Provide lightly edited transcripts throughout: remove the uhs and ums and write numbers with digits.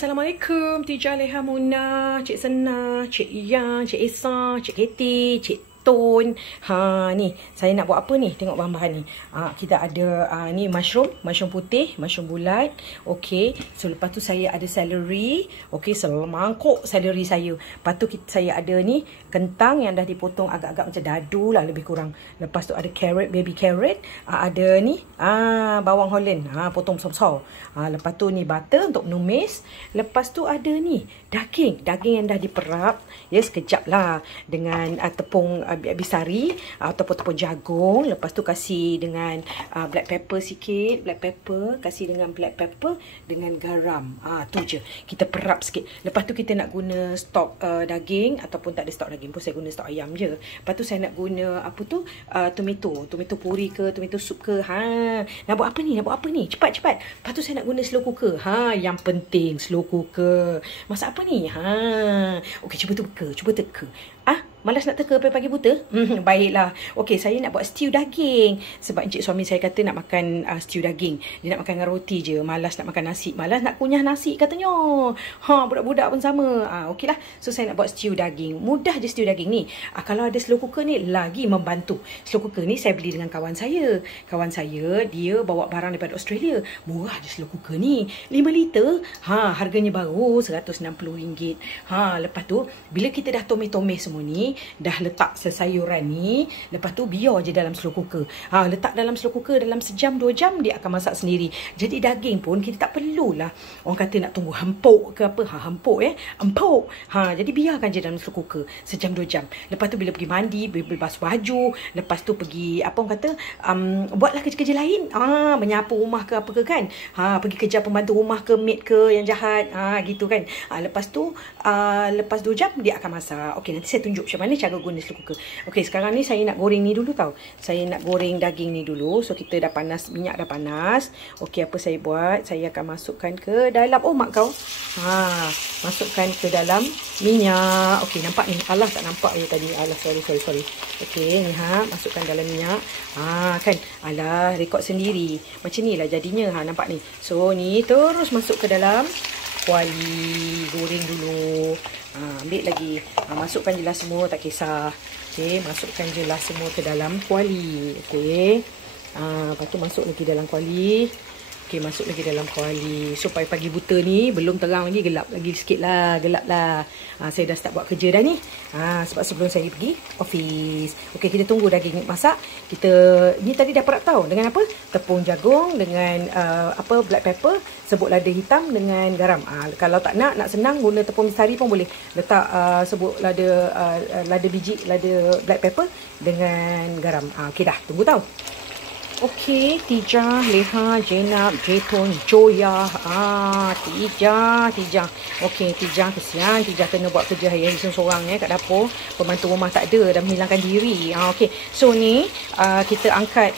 Assalamualaikum, Tija Leha Muna, Cik Sena, Cik Yang, Cik Esa, Cik Katie, Cik Tun. Ni saya nak buat apa ni? Tengok bahan-bahan ni. Kita ada ni mushroom putih, mushroom bulat. Okey. So lepas tu saya ada celery. Okey, semangkuk celery saya. Lepas tu saya ada ni kentang yang dah dipotong agak-agak macam dadu lah lebih kurang. Lepas tu ada carrot, baby carrot. Ada ni bawang Holland. Potong besar-besar. Lepas tu ni butter untuk menumis. Lepas tu ada ni daging yang dah diperap. Ya, sekejap lah dengan tepung bisari ataupun tepung jagung. Lepas tu kasih dengan black pepper sikit, kasih dengan black pepper dengan garam. Tu je. Kita perap sikit. Lepas tu kita nak guna stok daging ataupun tak ada stok daging pun saya guna stok ayam je. Lepas tu saya nak guna tomato puri ke, tomato soup ke. Nak buat apa ni? Cepat. Lepas tu saya nak guna slow cooker. Yang penting slow cooker. Masak apa ni? Okey, cuba teka. Malas nak teka pagi buta? Baiklah. Okey, saya nak buat stew daging. Sebab encik suami saya kata nak makan stew daging. Dia nak makan dengan roti je. Malas nak makan nasi. Malas nak kunyah nasi katanya. Budak-budak pun sama. Okeylah. So, saya nak buat stew daging. Mudah je stew daging ni. Kalau ada slow cooker ni, lagi membantu. Slow cooker ni saya beli dengan kawan saya. Kawan saya, dia bawa barang daripada Australia. Murah je slow cooker ni. 5 liter. Harganya baru RM160. Lepas tu, bila kita dah tumis semua ni, dah letak sayuran ni, lepas tu biar je dalam slow cooker. Letak dalam slow cooker dalam sejam 2 jam dia akan masak sendiri. Jadi daging pun kita tak perlulah orang kata nak tunggu empuk ke apa. Empuk. Jadi biarkan je dalam slow cooker sejam 2 jam. Lepas tu bila pergi mandi, bila basuh baju, lepas tu pergi apa orang kata buatlah kerja-kerja lain. Menyapu rumah ke apa ke kan. Pergi kerja pembantu rumah ke, maid ke yang jahat. Gitu kan. Lepas tu lepas 2 jam dia akan masak. Okey, nanti saya tunjuk macam mana cara guna slow cooker. Okey, sekarang ni saya nak goreng ni dulu tau. Saya nak goreng daging ni dulu. So kita dah panas, minyak dah panas. Okey, apa saya buat? Saya akan masukkan ke dalam, mak kau. Masukkan ke dalam minyak. Okey, nampak ni. Alah, tak nampak je tadi. Alah, sorry. Okey, ni masukkan dalam minyak. Kan. Alah, rekod sendiri. Macam ni lah jadinya. Nampak ni. So ni terus masuk ke dalam kuali, goreng dulu. Ambil lagi. Masukkan je lah semua, tak kisah. Okey, masukkan je lah semua ke dalam kuali. Okey. Lepas tu masuk lagi dalam kuali. Okey, masuk lagi dalam kuali. So, pagi buta ni belum terang lagi, gelap lagi sikit lah. Gelap lah. Saya dah start buat kerja dah ni. Sebab sebelum saya pergi office. Okey, kita tunggu daging masak. Ni tadi dah perap tau. Dengan apa? Tepung jagung dengan black pepper, sebut lada hitam dengan garam. Kalau tak nak senang, guna tepung sari pun boleh. Letak sebut lada biji, lada black pepper dengan garam. Okey dah, tunggu tau. Okey, Tija, Leha, Jenab, Jetun, Joya. Tija. Okey, Tija, kesian. Tija kena buat kerja hari-hari seorang kat dapur. Pembantu rumah tak ada, dah menghilangkan diri. Okey, so ni kita angkat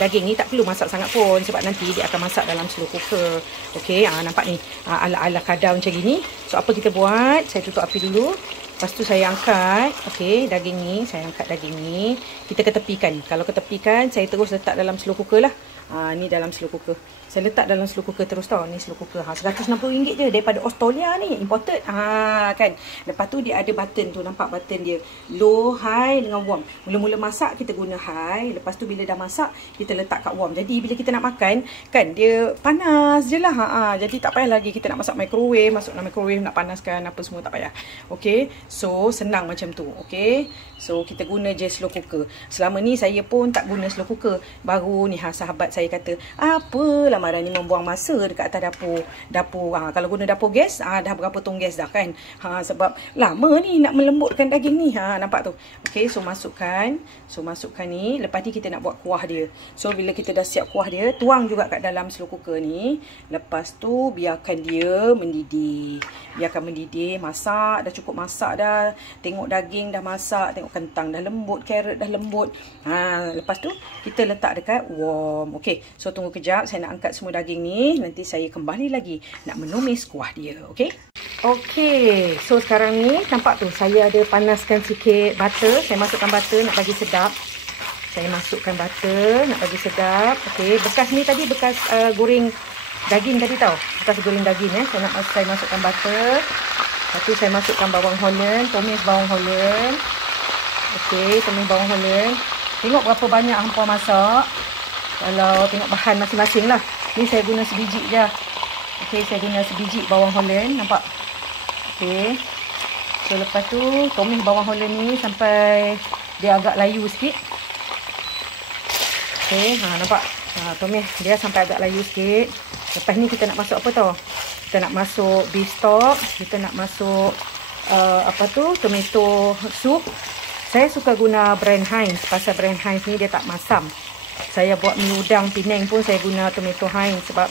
daging ni. Tak perlu masak sangat pun sebab nanti dia akan masak dalam slow cooker. Okey, nampak ni. Ala-ala kadar macam gini. So, apa kita buat? Saya tutup api dulu. Lepas tu saya angkat, okey, daging ni. Saya angkat daging ni. Kita ketepikan. Kalau ketepikan, saya terus letak dalam slow cooker lah. Ni dalam slow cooker. Saya letak dalam slow cooker terus tau. Ni slow cooker. RM160 je daripada Australia ni. Imported. Kan. Lepas tu dia ada button tu. Nampak button dia. Low, high dengan warm. Mula-mula masak kita guna high. Lepas tu bila dah masak, kita letak kat warm. Jadi bila kita nak makan, kan dia panas je lah. Jadi tak payah lagi kita nak masak microwave. Masuk dalam microwave nak panaskan apa semua, tak payah. Okey. So senang macam tu. Okey. So kita guna je slow cooker. Selama ni saya pun tak guna slow cooker. Baru ni sahabat saya kata, apalah Mara ni membuang masa dekat atas dapur. Kalau guna dapur gas, dah berapa tong gas dah kan. Sebab lama ni nak melembutkan daging ni. Nampak tu. Okey, so masukkan ni. Lepas ni kita nak buat kuah dia. So bila kita dah siap kuah dia, tuang juga kat dalam slow cooker ni. Lepas tu biarkan dia mendidih. Masak, dah cukup masak dah. Tengok daging dah masak, tengok kentang dah lembut, carrot dah lembut. Lepas tu kita letak dekat warm. Okey, so tunggu kejap, saya nak angkat semua daging ni. Nanti saya kembali lagi nak menumis kuah dia. Okey. Okey, so sekarang ni nampak tu saya ada panaskan sikit butter. Saya masukkan butter nak bagi sedap. Saya masukkan butter nak bagi sedap. Okey, bekas ni tadi bekas goreng daging tadi tau. Lepas goreng daging saya masukkan butter. Lepas tu saya masukkan bawang Holland, tumis bawang Holland. Okey, tumis bawang Holland. Tengok berapa banyak hampa masak. Kalau tengok bahan masing-masing lah. Ni saya guna sebiji je. Okey, saya guna sebiji bawang Holland, nampak? Okey. So lepas tu tumis bawang Holland ni sampai dia agak layu sikit. Okey, nampak? Tumis dia sampai agak layu sikit. Lepas ni kita nak masuk apa tau? Kita nak masuk beef stock, kita nak masuk tomato soup. Saya suka guna brand Heinz. Pasal brand Heinz ni dia tak masam. Saya buat mie udang Penang pun saya guna tomato Heinz sebab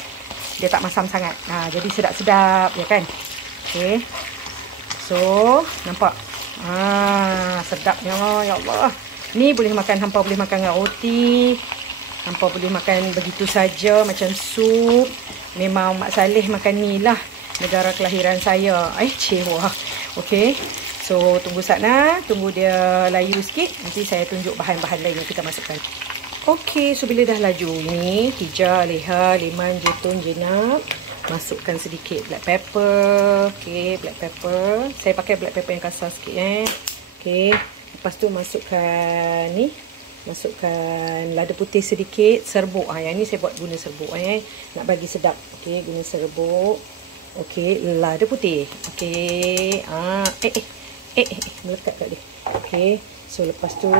dia tak masam sangat. Jadi sedap-sedap, ya kan? Okey. So, nampak? Sedapnya, ya Allah. Ni boleh makan, hampa boleh makan dengan roti. Hampa boleh makan begitu saja macam sup. Memang Mak Saleh makan ni lah. Negara kelahiran saya. Cewa. Okey. So, tunggu sana. Tunggu dia layu sikit. Nanti saya tunjuk bahan-bahan lain yang kita masukkan. Okey, so bila dah laju ni, hijau, leha, lemon, zaitun, jenab. Masukkan sedikit black pepper. Okey, black pepper. Saya pakai black pepper yang kasar sikit Okey. Lepas tu masukkan ni. Masukkan lada putih sedikit, serbuk. Yang ni saya buat guna serbuk nak bagi sedap. Okey, guna serbuk. Okey, lada putih. Okey. Melekat kat dia. Okey. So lepas tu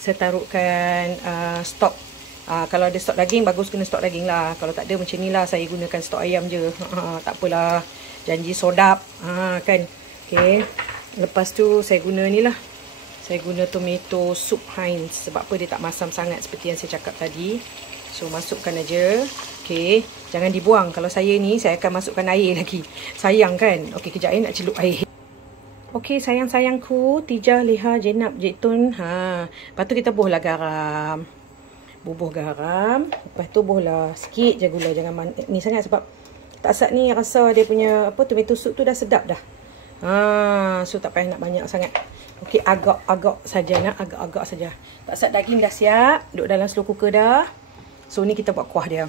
saya taruhkan stok. Kalau ada stok daging, bagus guna stok daging lah. Kalau tak ada macam ni lah, saya gunakan stok ayam je. Tak apalah. Janji sodap. Kan. Okay. Lepas tu saya guna ni lah. Saya guna tomato soup Heinz. Sebab apa dia tak masam sangat seperti yang saya cakap tadi. So masukkan aja. Okay. Jangan dibuang. Kalau saya ni, saya akan masukkan air lagi. Sayang kan. Okay, kejap nak celup air. Okey, sayang-sayangku, tijah, leha, jenab, zaitun. Lepas tu kita bubuhlah garam. Bubuh garam. Lepas tu bubuhlah sikit je gula. Jangan ni sangat sebab tak sat ni rasa dia punya tomato soup tu dah sedap dah. So tak payah nak banyak sangat. Okey, agak-agak saja nak. Agak-agak saja. Tak sat daging dah siap. Duduk dalam slow cooker dah. So ni kita buat kuah dia.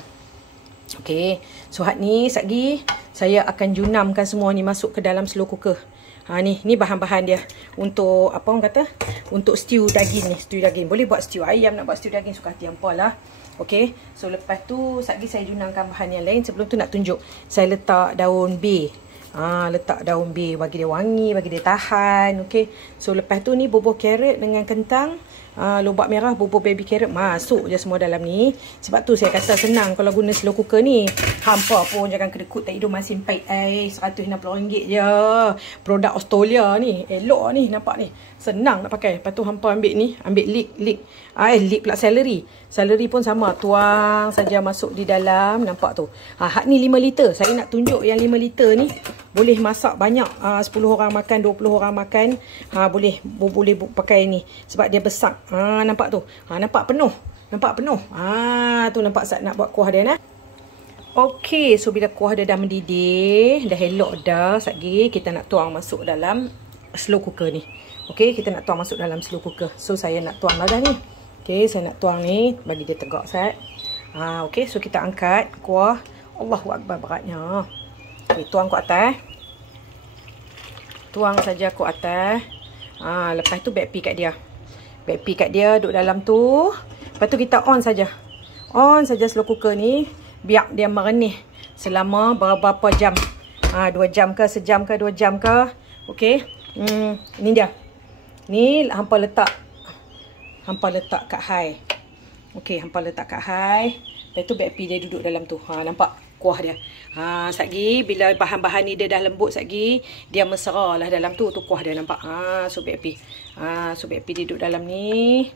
Okey. So ni satgi saya akan junamkan semua ni masuk ke dalam slow cooker. Ni bahan-bahan dia untuk apa orang kata? Untuk stew daging ni, stew daging. Boleh buat stew ayam, nak buat stew daging suka hati hampa lah. Okey. So lepas tu satgi saya junangkan bahan yang lain. Sebelum tu nak tunjuk. Saya letak daun bay. Letak daun bay bagi dia wangi, bagi dia tahan. Okey. So lepas tu ni bubuh carrot dengan kentang. Lobak merah, bubur baby carrot masuk je semua dalam ni. Sebab tu saya kata senang kalau guna slow cooker ni. Hampa pun jangan kedekut tak hidung masin pahit RM160 je. Produk Australia ni. Elok ni, nampak ni. Senang nak pakai. Lepas tu hampa ambil ni, ambil leek pula celery. Celery pun sama, tuang saja masuk di dalam, nampak tu. Hak ni 5 liter. Saya nak tunjuk yang 5 liter ni boleh masak banyak. 10 orang makan, 20 orang makan. Boleh pakai ni sebab dia besar. Nampak tu. Nampak penuh. Nampak penuh. Tu nampak saat nak buat kuah dia nah. Okey, so bila kuah dia dah mendidih, dah elok dah, satgi kita nak tuang masuk dalam slow cooker ni. Okey, kita nak tuang masuk dalam slow cooker. So saya nak tuang dah ni. Okey, saya nak tuang ni bagi dia tegak sat. Okey, so kita angkat kuah. Allahu akbar beratnya. Okey, tuang ke atas. Tuang saja ke atas. Lepas tu backpi kat dia. Backpi kat dia duduk dalam tu. Lepas tu kita on saja. On saja slow cooker ni. Biar dia merenih selama berapa jam. 2 jam ke, sejam ke, 2 jam ke. Okey. Ni dia. Ni hampa letak kat high. Okey, hampa letak kat high. Lepas tu backpi dia duduk dalam tu. Nampak kuah dia. Satgi bila bahan-bahan ni dia dah lembut satgi, dia mesra lah dalam tu kuah dia nampak. So backpi. So backpi dia duduk dalam ni.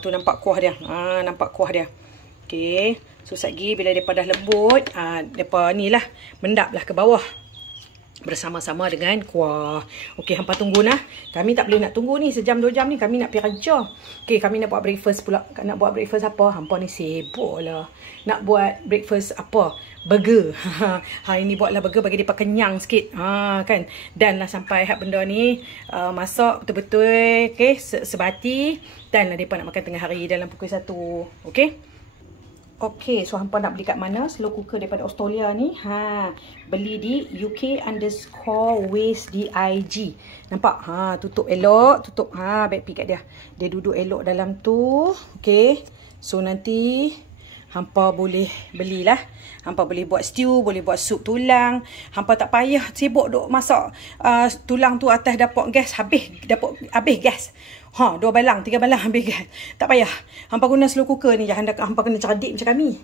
Tu nampak kuah dia. Nampak kuah dia. Okey. So satgi bila depa dah lembut, depa ni lah mendap lah ke bawah. Bersama-sama dengan kuah. Okey, hampa tunggu nah. Kami tak boleh nak tunggu ni sejam 2 jam ni, kami nak pergi kerja. Okey, kami nak buat breakfast pula. Nak buat breakfast apa? Hampa ni sibuk lah. Nak buat breakfast apa? Burger. Hari ni buatlah burger bagi depa kenyang sikit. Kan. Dan lah sampai hak benda ni masak betul-betul okey, sebati dan lah depa nak makan tengah hari dalam pukul 1. Okey. Okay, so hampa nak beli kat mana slow cooker daripada Australia ni? Beli di UK_ways DIG. Nampak? Tutup elok, tutup backpi kat dia. Dia duduk elok dalam tu. Okay. So nanti hampa boleh belilah. Hampa boleh buat stew, boleh buat sup tulang. Hampa tak payah sibuk duk masak tulang tu atas dapur gas, habis gas. 2 balang, 3 balang habis gas. Tak payah. Hampa guna slow cooker ni je. Hampa kena cerdik macam kami.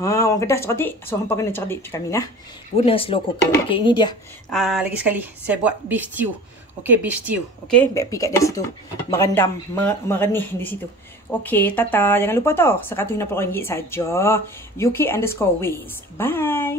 Orang Kedah cerdik. So hampa kena cerdik macam kami nah. Guna slow cooker. Okey, ini dia. Lagi sekali saya buat beef stew. Okey, beef stew. Okey, backpi kat dia situ. Merendam, merenih di situ. Okey, tata. Jangan lupa tau. RM160 saja. UK_ways. Bye.